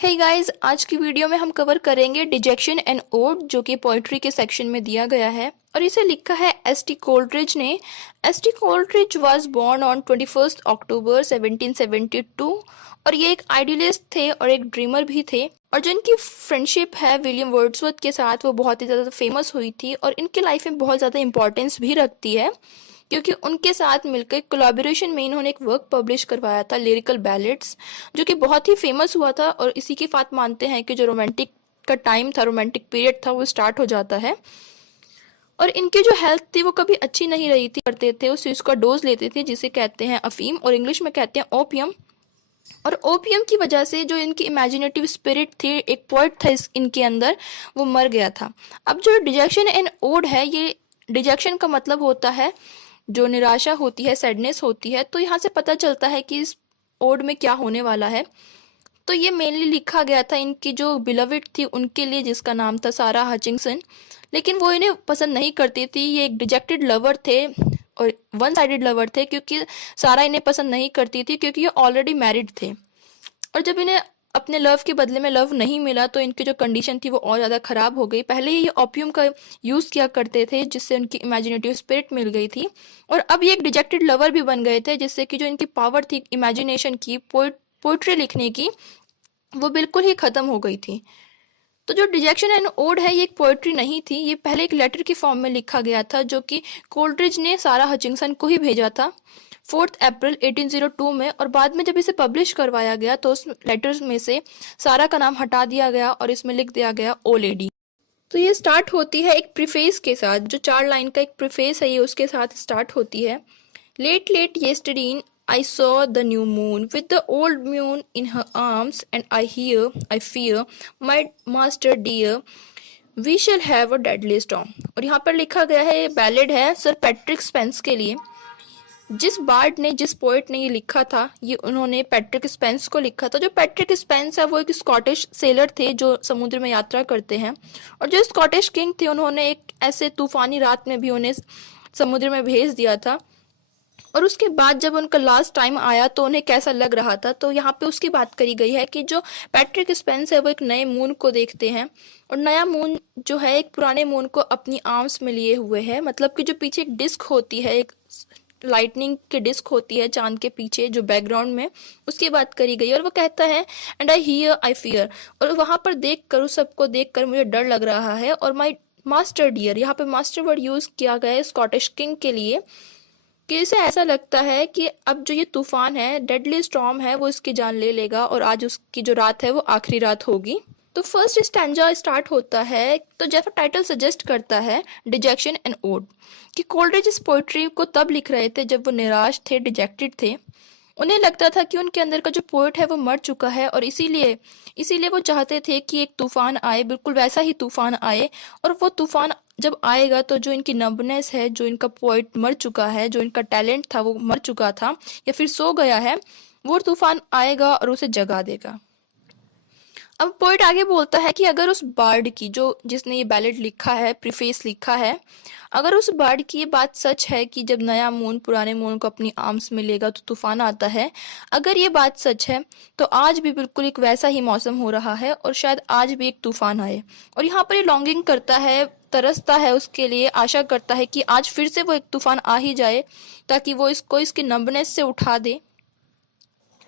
Hey guys, आज की video में हम कवर करेंगे डिजेक्शन एंड ओड जो कि पोइट्री के सेक्शन में दिया गया है और इसे लिखा है एस टी कोल्ड्रिज ने। S T Coleridge was born on 21 October 1772 और ये एक आइडियलिस्ट थे और एक ड्रीमर भी थे। और जो इनकी फ्रेंडशिप है विलियम वर्ड्सवर्थ के साथ वो बहुत ही ज़्यादा फेमस हुई थी और इनके लाइफ में बहुत ज़्यादा इंपॉर्टेंस भी रखती है, क्योंकि उनके साथ मिलकर कोलैबोरेशन में इन्होंने एक वर्क पब्लिश करवाया था, लिरिकल बैलेड्स, जो कि बहुत ही फेमस हुआ था। और इसी की बात मानते हैं कि जो रोमांटिक का टाइम था, रोमांटिक पीरियड था, वो स्टार्ट हो जाता है। और इनकी जो हेल्थ थी वो कभी अच्छी नहीं रही थी, करते थे उस चीज़ का डोज लेते थे जिसे कहते हैं अफीम और इंग्लिश में कहते हैं ओपियम। और ओपियम की वजह से जो इनकी इमेजिनेटिव स्पिरिट थी, एक पोइट था इनके अंदर, वो मर गया था। अब जो डिजेक्शन एंड ओड है, ये डिजेक्शन का मतलब होता है जो निराशा होती है, सैडनेस होती है। तो यहाँ से पता चलता है कि इस ओड में क्या होने वाला है। तो ये मेनली लिखा गया था इनकी जो बिलविड थी उनके लिए, जिसका नाम था सारा हचिंगसन, लेकिन वो इन्हें पसंद नहीं करती थी। ये एक डिजेक्टेड लवर थे और वन साइडेड लवर थे, क्योंकि सारा इन्हें पसंद नहीं करती थी क्योंकि ये ऑलरेडी मैरिड थे। और जब इन्हें अपने लव के बदले में लव नहीं मिला तो इनकी जो कंडीशन थी वो और ज़्यादा ख़राब हो गई। पहले ही ये ओपियम का यूज़ किया करते थे जिससे उनकी इमेजिनेटिव स्पिरिट मिल गई थी, और अब ये एक डिजेक्टेड लवर भी बन गए थे, जिससे कि जो इनकी पावर थी इमेजिनेशन की, पोइट्री लिखने की, वो बिल्कुल ही ख़त्म हो गई थी। तो जो डिजेक्शन एंड ओड है, ये एक पोइट्री नहीं थी, ये पहले एक लेटर की फॉर्म में लिखा गया था जो कि कोल्ड्रिज ने सारा हचिंगसन को ही भेजा था 4 अप्रैल 1802 में। और बाद में जब इसे पब्लिश करवाया गया तो उस लेटर्स में से सारा का नाम हटा दिया गया और इसमें लिख दिया गया ओ लेडी। तो ये स्टार्ट होती है एक प्रीफेस के साथ, जो 4 लाइन का एक प्रीफेस है, ये उसके साथ स्टार्ट होती है। Late late yesterday I saw the new moon with the old moon in her arms, and I fear, my master dear, we shall have a deadly storm। और यहाँ पर लिखा गया है, ये बैलेड है सर पैट्रिक स्पेंस के लिए। जिस बार्ड ने, जिस पोइट ने ये लिखा था, ये उन्होंने पैट्रिक स्पेंस को लिखा था। जो पैट्रिक स्पेंस है वो एक स्कॉटिश सेलर थे जो समुद्र में यात्रा करते हैं, और जो स्कॉटिश किंग थे उन्होंने एक ऐसे तूफानी रात में भी उन्हें समुद्र में भेज दिया था। और उसके बाद जब उनका लास्ट टाइम आया तो उन्हें कैसा लग रहा था, तो यहाँ पे उसकी बात करी गई है कि जो पैट्रिक स्पेंस है वो एक नए मून को देखते हैं, और नया मून जो है एक पुराने मून को अपनी आर्म्स में लिए हुए है। मतलब कि जो पीछे एक डिस्क होती है, एक लाइटनिंग की डिस्क होती है चांद के पीछे जो बैकग्राउंड में, उसकी बात करी गई। और वो कहता है and I here I fear, और वहां पर देख कर, उस सबको देख कर मुझे डर लग रहा है। और माई मास्टर डियर, यहाँ पे मास्टर वर्ड यूज किया गया है स्कॉटिश किंग के लिए, कि इसे ऐसा लगता है कि अब जो ये तूफान है, डेडली स्टॉर्म है, वो इसकी जान ले लेगा और आज उसकी जो रात है वो आखिरी रात होगी। तो फर्स्ट स्टैंजा स्टार्ट होता है, तो जैसा टाइटल सजेस्ट करता है, डिजेक्शन एंड ओड, कि कोल्ड्रिज इस पोइट्री को तब लिख रहे थे जब वो निराश थे, डिजेक्टेड थे। उन्हें लगता था कि उनके अंदर का जो पोइट है वो मर चुका है, और इसीलिए इसीलिए वो चाहते थे कि एक तूफान आए, बिल्कुल वैसा ही तूफान आए। और वो तूफान जब आएगा तो जो इनकी नंबनेस है, जो इनका पोइट मर चुका है, जो इनका टैलेंट था वो मर चुका था या फिर सो गया है, वो तूफान आएगा और उसे जगा देगा। अब पोइट आगे बोलता है कि अगर उस बार्ड की, जो जिसने ये बैलेड लिखा है, प्रीफेस लिखा है, अगर उस बार्ड की ये बात सच है कि जब नया मून पुराने मून को अपनी आर्म्स में लेगा तो तूफान आता है, अगर ये बात सच है तो आज भी बिल्कुल एक वैसा ही मौसम हो रहा है और शायद आज भी एक तूफान आए। और यहाँ पर ये लॉन्गिंग करता है, तरसता है उसके लिए, आशा करता है कि आज फिर से वो एक तूफान आ ही जाए ताकि वो इसको इसकी नंबनेस से उठा दे।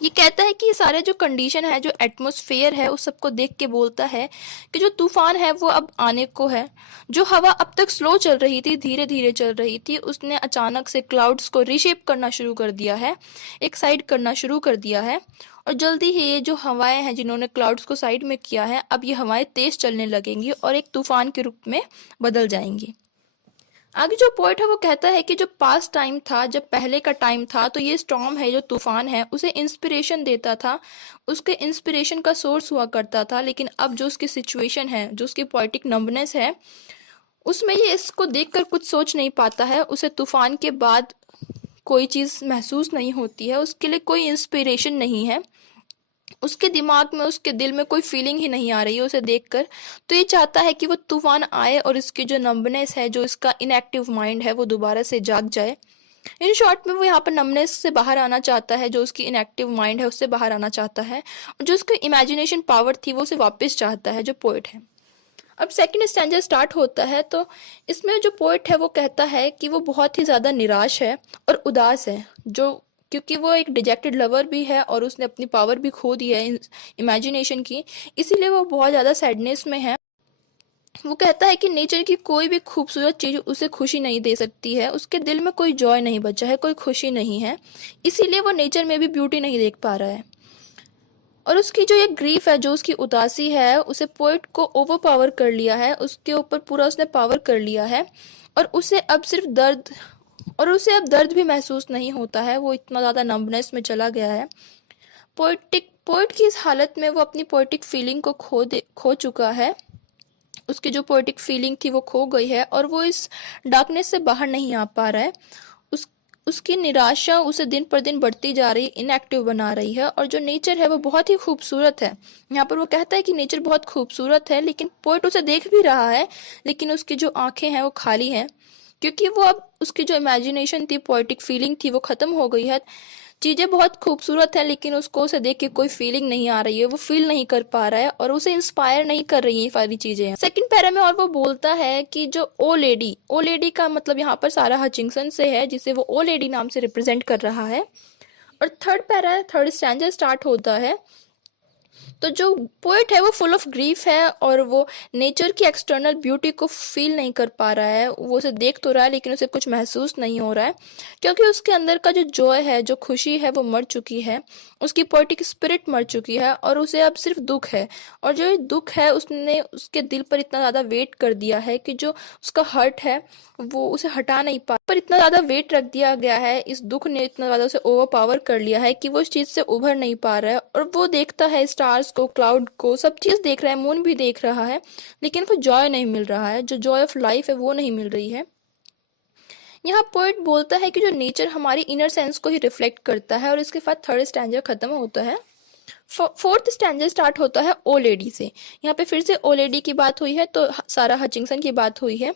ये कहता है कि ये सारे जो कंडीशन है, जो एटमॉस्फेयर है, उस सबको देख के बोलता है कि जो तूफान है वो अब आने को है। जो हवा अब तक स्लो चल रही थी, धीरे धीरे चल रही थी, उसने अचानक से क्लाउड्स को रीशेप करना शुरू कर दिया है, एक साइड करना शुरू कर दिया है। और जल्दी ही ये जो हवाएं हैं जिन्होंने क्लाउड्स को साइड में किया है, अब ये हवाएं तेज चलने लगेंगी और एक तूफान के रूप में बदल जाएंगी। आगे जो पॉइंट है वो कहता है कि जो पास्ट टाइम था, जब पहले का टाइम था, तो ये स्टॉर्म है, जो तूफान है, उसे इंस्पिरेशन देता था, उसके इंस्पिरेशन का सोर्स हुआ करता था। लेकिन अब जो उसकी सिचुएशन है, जो उसकी पोइटिक नंबनेस है, उसमें ये इसको देखकर कुछ सोच नहीं पाता है, उसे तूफान के बाद कोई चीज़ महसूस नहीं होती है, उसके लिए कोई इंस्पिरेशन नहीं है, उसके दिमाग में, उसके दिल में कोई फीलिंग ही नहीं आ रही है उसे देखकर। तो ये चाहता है कि वो तूफान आए और इसकी जो नंबनेस है, जो इसका इनएक्टिव माइंड है, वो दोबारा से जाग जाए। इन शॉर्ट में वो यहाँ पर नमनेस से बाहर आना चाहता है, जो उसकी इनएक्टिव माइंड है उससे बाहर आना चाहता है, और जो उसकी इमेजिनेशन पावर थी वो उसे वापस चाहता है, जो पोएट है। अब सेकंड स्टैंजा स्टार्ट होता है तो इसमें जो पोएट है वो कहता है कि वो बहुत ही ज़्यादा निराश है और उदास है, जो क्योंकि वो एक डिजेक्टेड लवर भी है और उसने अपनी पावर भी खो दी है इमेजिनेशन की, इसीलिए वो बहुत ज़्यादा सैडनेस में है। वो कहता है कि नेचर की कोई भी खूबसूरत चीज़ उसे खुशी नहीं दे सकती है, उसके दिल में कोई जॉय नहीं बचा है, कोई खुशी नहीं है, इसीलिए वो नेचर में भी ब्यूटी नहीं देख पा रहा है। और उसकी जो ये ग्रीफ है, जो उसकी उदासी है, उसे पोएट को ओवर पावर कर लिया है, उसके ऊपर पूरा उसने पावर कर लिया है, और उसे अब सिर्फ दर्द और उसे अब दर्द भी महसूस नहीं होता है, वो इतना ज़्यादा नम्बनेस में चला गया है। पोएट की इस हालत में वो अपनी पोएटिक फीलिंग को खो चुका है, उसकी जो पोएटिक फीलिंग थी वो खो गई है और वो इस डार्कनेस से बाहर नहीं आ पा रहा है। उस उसकी निराशा उसे दिन पर दिन बढ़ती जा रही, इनएक्टिव बना रही है, और जो नेचर है वो बहुत ही खूबसूरत है। यहाँ पर वो कहता है कि नेचर बहुत खूबसूरत है, लेकिन पोएट उसे देख भी रहा है, लेकिन उसकी जो आंखें हैं वो खाली हैं, क्योंकि वो अब उसकी जो इमेजिनेशन थी, पोएटिक फीलिंग थी, वो खत्म हो गई है। चीजें बहुत खूबसूरत है, लेकिन उसको उसे देख के कोई फीलिंग नहीं आ रही है, वो फील नहीं कर पा रहा है और उसे इंस्पायर नहीं कर रही है ये सारी चीजें। सेकंड पैरा में और वो बोलता है कि जो ओ लेडी का मतलब यहाँ पर सारा हचिंगसन से है, जिसे वो ओ लेडी नाम से रिप्रेजेंट कर रहा है। और थर्ड स्टैंजा स्टार्ट होता है तो जो पोएट है वो फुल ऑफ ग्रीफ है और वो नेचर की एक्सटर्नल ब्यूटी को फील नहीं कर पा रहा है। वो उसे देख तो रहा है लेकिन उसे कुछ महसूस नहीं हो रहा है, क्योंकि उसके अंदर का जो जॉय है, जो खुशी है, वो मर चुकी है, उसकी पोएटिक स्पिरिट मर चुकी है और उसे अब सिर्फ दुख है। और जो ये दुख है उसने उसके दिल पर इतना ज़्यादा वेट कर दिया है कि जो उसका हर्ट है वो उसे हटा नहीं पा, पर इतना ज़्यादा वेट रख दिया गया है, इस दुख ने इतना ज़्यादा उसे ओवर पावर कर लिया है कि वो इस चीज़ से उभर नहीं पा रहा है। और वो देखता है स्टार्स को, क्लाउड को, सब चीज़ देख रहा है, मून भी देख रहा है, लेकिन वो जॉय नहीं मिल रहा है, जो जॉय ऑफ लाइफ है वो नहीं मिल रही है। यहाँ पोएट बोलता है कि जो नेचर हमारी इनर सेंस को ही रिफ्लेक्ट करता है, और इसके बाद थर्ड स्टैंजर खत्म होता है। फोर्थ स्टैंजर स्टार्ट होता है ओ लेडी से। यहाँ पे फिर से ओ लेडी की बात हुई है, तो सारा हचिंगसन की बात हुई है।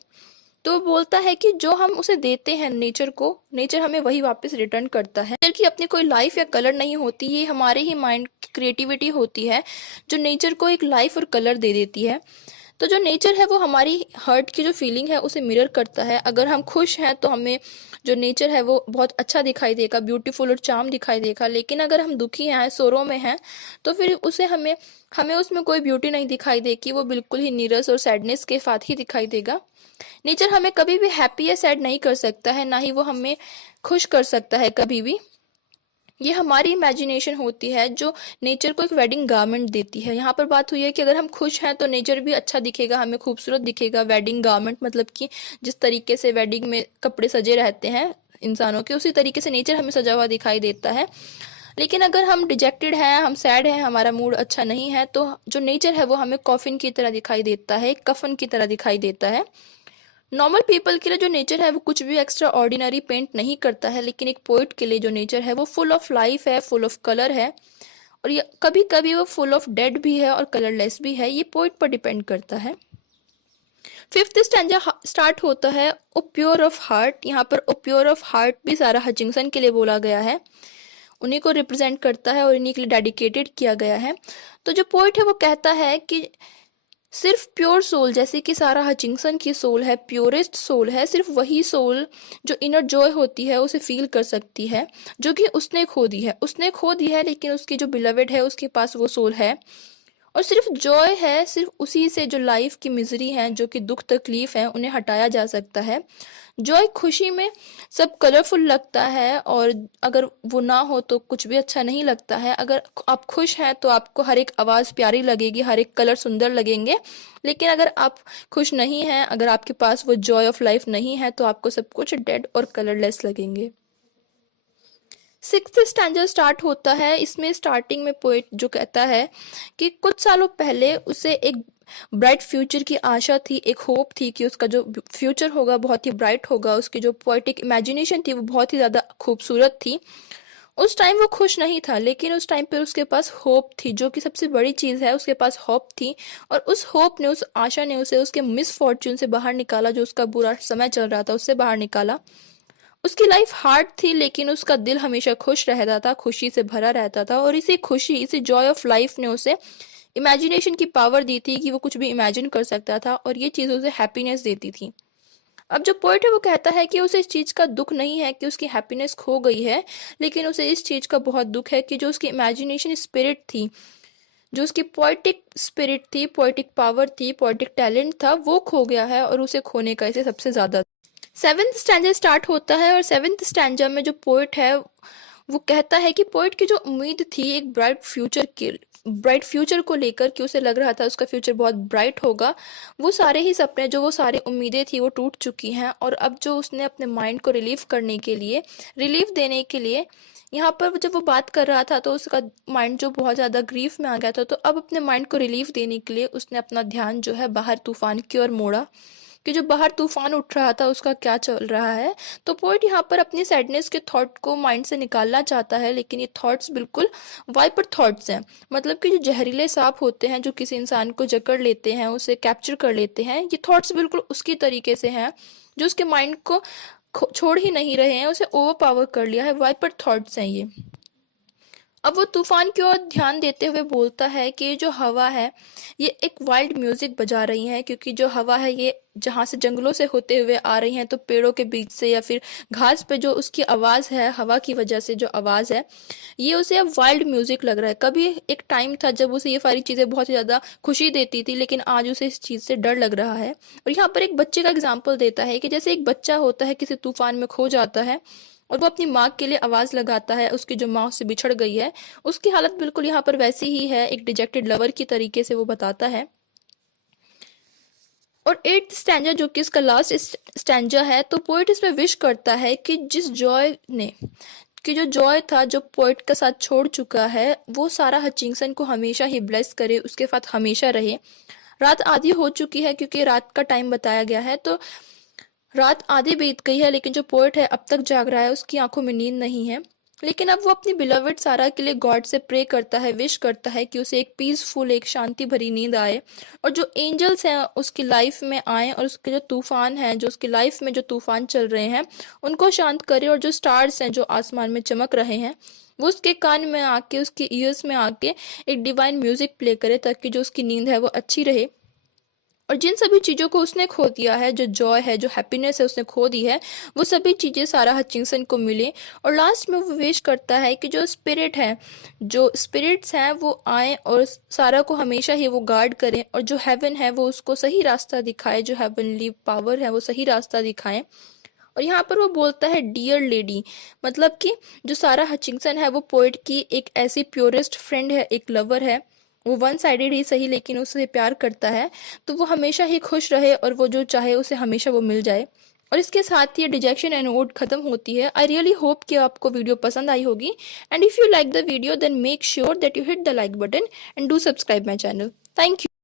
तो बोलता है कि जो हम उसे देते हैं नेचर को, नेचर हमें वही वापस रिटर्न करता है। नेचर की अपनी कोई लाइफ या कलर नहीं होती, ये हमारे ही माइंड की क्रिएटिविटी होती है जो नेचर को एक लाइफ और कलर दे देती है। तो जो नेचर है वो हमारी हर्ट की जो फीलिंग है उसे मिरर करता है। अगर हम खुश हैं तो हमें जो नेचर है वो बहुत अच्छा दिखाई देगा, ब्यूटीफुल और चार्म दिखाई देगा, लेकिन अगर हम दुखी हैं, सोरो में हैं, तो फिर उसे हमें हमें उसमें कोई ब्यूटी नहीं दिखाई देगी, वो बिल्कुल ही नीरस और सैडनेस के साथ ही दिखाई देगा। नेचर हमें कभी भी हैप्पी या सैड नहीं कर सकता है, ना ही वो हमें खुश कर सकता है कभी भी। ये हमारी इमेजिनेशन होती है जो नेचर को एक वेडिंग गारमेंट देती है। यहाँ पर बात हुई है कि अगर हम खुश हैं तो नेचर भी अच्छा दिखेगा, हमें खूबसूरत दिखेगा। वेडिंग गारमेंट मतलब कि जिस तरीके से वेडिंग में कपड़े सजे रहते हैं इंसानों के, उसी तरीके से नेचर हमें सजा हुआ दिखाई देता है। लेकिन अगर हम डिजेक्टेड हैं, हम सैड हैं, हमारा मूड अच्छा नहीं है, तो जो नेचर है वो हमें कॉफिन की तरह दिखाई देता है, कफन की तरह दिखाई देता है। नॉर्मल पीपल के लिए जो नेचर है वो कुछ भी एक्स्ट्रा ऑर्डिनरी पेंट नहीं करता है, लेकिन एक पोइट के लिए जो नेचर है वो फुल ऑफ लाइफ है, फुल ऑफ कलर है, और ये कभी कभी वो फुल ऑफ डेड भी है और कलरलेस भी है। ये पोइट पर डिपेंड करता है। फिफ्थ स्टैंजा स्टार्ट होता है ओ प्योर ऑफ हार्ट। यहाँ पर ओ प्योर ऑफ हार्ट भी सारा हचिंगसन के लिए बोला गया है, उन्हीं को रिप्रेजेंट करता है और इन्हीं के लिए डेडिकेटेड किया गया है। तो जो पोइट है वो कहता है कि सिर्फ प्योर सोल, जैसे कि सारा हचिंगसन की सोल है, प्योरेस्ट सोल है, सिर्फ वही सोल जो इनर जॉय होती है उसे फील कर सकती है, जो कि उसने खो दी है, लेकिन उसकी जो बिलवेड है उसके पास वो सोल है। और सिर्फ जॉय है, सिर्फ उसी से जो लाइफ की मिजरी है, जो कि दुख तकलीफ है, उन्हें हटाया जा सकता है। जॉय, खुशी में सब कलरफुल लगता है, और अगर वो ना हो तो कुछ भी अच्छा नहीं लगता है। अगर आप खुश हैं तो आपको हर एक आवाज़ प्यारी लगेगी, हर एक कलर सुंदर लगेंगे, लेकिन अगर आप खुश नहीं हैं, अगर आपके पास वो जॉय ऑफ लाइफ नहीं है, तो आपको सब कुछ डेड और कलरलेस लगेंगे। सिक्स्थ स्टैंजा स्टार्ट होता है। इसमें स्टार्टिंग में पोएट जो कहता है कि कुछ सालों पहले उसे एक ब्राइट फ्यूचर की आशा थी, एक होप थी कि उसका जो फ्यूचर होगा बहुत ही ब्राइट होगा, उसकी जो पोएटिक इमेजिनेशन थी वो बहुत ही ज़्यादा खूबसूरत थी। उस टाइम वो खुश नहीं था, लेकिन उस टाइम पे उसके पास होप थी, जो कि सबसे बड़ी चीज़ है, उसके पास होप थी। और उस होप ने, उस आशा ने उसे उसके मिसफॉर्च्यून से बाहर निकाला, जो उसका बुरा समय चल रहा था उससे बाहर निकाला। उसकी लाइफ हार्ड थी लेकिन उसका दिल हमेशा खुश रहता था, खुशी से भरा रहता था, और इसी खुशी, इसी जॉय ऑफ लाइफ ने उसे इमेजिनेशन की पावर दी थी कि वो कुछ भी इमेजिन कर सकता था, और ये चीज़ उसे हैप्पीनेस देती थी। अब जो पोएट है वो कहता है कि उसे इस चीज़ का दुख नहीं है कि उसकी हैप्पीनेस खो गई है, लेकिन उसे इस चीज़ का बहुत दुख है कि जो उसकी इमेजिनेशन स्पिरिट थी, जो उसकी पोएटिक स्पिरिट थी, पोएटिक पावर थी, पोएटिक टैलेंट था, वो खो गया है, और उसे खोने का इसे सबसे ज़्यादा। सेवेंथ स्टैंजा स्टार्ट होता है, और सेवेंथ स्टैंजा में जो पोएट है वो कहता है कि पोएट की जो उम्मीद थी एक ब्राइट फ्यूचर को लेकर, कि उसे लग रहा था उसका फ्यूचर बहुत ब्राइट होगा, वो सारे ही सपने, जो वो सारी उम्मीदें थी, वो टूट चुकी हैं। और अब जो उसने अपने माइंड को रिलीफ करने के लिए, रिलीफ देने के लिए, यहाँ पर जब वो बात कर रहा था तो उसका माइंड जो बहुत ज़्यादा ग्रीफ में आ गया था, तो अब अपने माइंड को रिलीफ देने के लिए उसने अपना ध्यान जो है बाहर तूफान की ओर मोड़ा, कि जो बाहर तूफान उठ रहा था उसका क्या चल रहा है। तो पोइट यहाँ पर अपनी सैडनेस के थॉट को माइंड से निकालना चाहता है, लेकिन ये थॉट्स बिल्कुल वाइपर थॉट्स हैं, मतलब कि जो जहरीले सांप होते हैं जो किसी इंसान को जकड़ लेते हैं, उसे कैप्चर कर लेते हैं, ये थॉट्स बिल्कुल उसकी तरीके से हैं, जो उसके माइंड को छोड़ ही नहीं रहे हैं, उसे ओवर पावर कर लिया है, वाइपर थॉट्स हैं ये। अब वो तूफान की ओर ध्यान देते हुए बोलता है कि जो हवा है ये एक वाइल्ड म्यूजिक बजा रही है, क्योंकि जो हवा है ये जहाँ से जंगलों से होते हुए आ रही है, तो पेड़ों के बीच से या फिर घास पे जो उसकी आवाज़ है, हवा की वजह से जो आवाज़ है, ये उसे अब वाइल्ड म्यूजिक लग रहा है। कभी एक टाइम था जब उसे ये सारी चीज़ें बहुत ज़्यादा खुशी देती थी, लेकिन आज उसे इस चीज़ से डर लग रहा है। और यहाँ पर एक बच्चे का एग्जाम्पल देता है कि जैसे एक बच्चा होता है किसी तूफान में खो जाता है, और वो अपनी माँ के लिए आवाज़ लगाता है, उसकी जो माँ उससे बिछड़ गई है, उसकी हालत बिल्कुल यहाँ पर वैसी ही है, एक डिजेक्टेड लवर की तरीके से वो बताता है। और एट्थ स्टैंजा जो कि इसका लास्ट स्टैंजा है, तो पोइट इसमें विश करता है कि जिस जॉय ने, कि जो जॉय था जो पोइट के साथ छोड़ चुका है, वो सारा हचिंसन को हमेशा ही ब्लेस करे, उसके साथ हमेशा रहे। रात आधी हो चुकी है, क्योंकि रात का टाइम बताया गया है, तो रात आधी बीत गई है, लेकिन जो पोएट है अब तक जाग रहा है, उसकी आंखों में नींद नहीं है। लेकिन अब वो अपनी बिलवेड सारा के लिए गॉड से प्रे करता है, विश करता है कि उसे एक पीसफुल, एक शांति भरी नींद आए, और जो एंजल्स हैं उसकी लाइफ में आए, और उसके जो तूफान है, जो उसकी लाइफ में जो तूफान चल रहे हैं, उनको शांत करे, और जो स्टार्स हैं जो आसमान में चमक रहे हैं, वो उसके कान में आके, उसके ईयर्स में आके एक डिवाइन म्यूजिक प्ले करे, ताकि जो उसकी नींद है वो अच्छी रहे। और जिन सभी चीज़ों को उसने खो दिया है, जो जॉय है, जो हैप्पीनेस है उसने खो दी है, वो सभी चीज़ें सारा हचिंसन को मिले। और लास्ट में वो विश करता है कि जो स्पिरिट है, जो स्पिरिट्स हैं वो आए और सारा को हमेशा ही वो गार्ड करें, और जो हेवन है वो उसको सही रास्ता दिखाए, जो हेवनली पावर है वो सही रास्ता दिखाए। और यहाँ पर वो बोलता है डियर लेडी, मतलब कि जो सारा हचिंसन है वो पोइट की एक ऐसी प्योरेस्ट फ्रेंड है, एक लवर है, वो वन साइडेड ही सही लेकिन उससे प्यार करता है, तो वो हमेशा ही खुश रहे, और वो जो चाहे उसे हमेशा वो मिल जाए। और इसके साथ ही डिजेक्शन एंड ओड खत्म होती है। आई रियली होप कि आपको वीडियो पसंद आई होगी, and if you like the video then make sure that you hit the like button and do subscribe my channel. Thank you.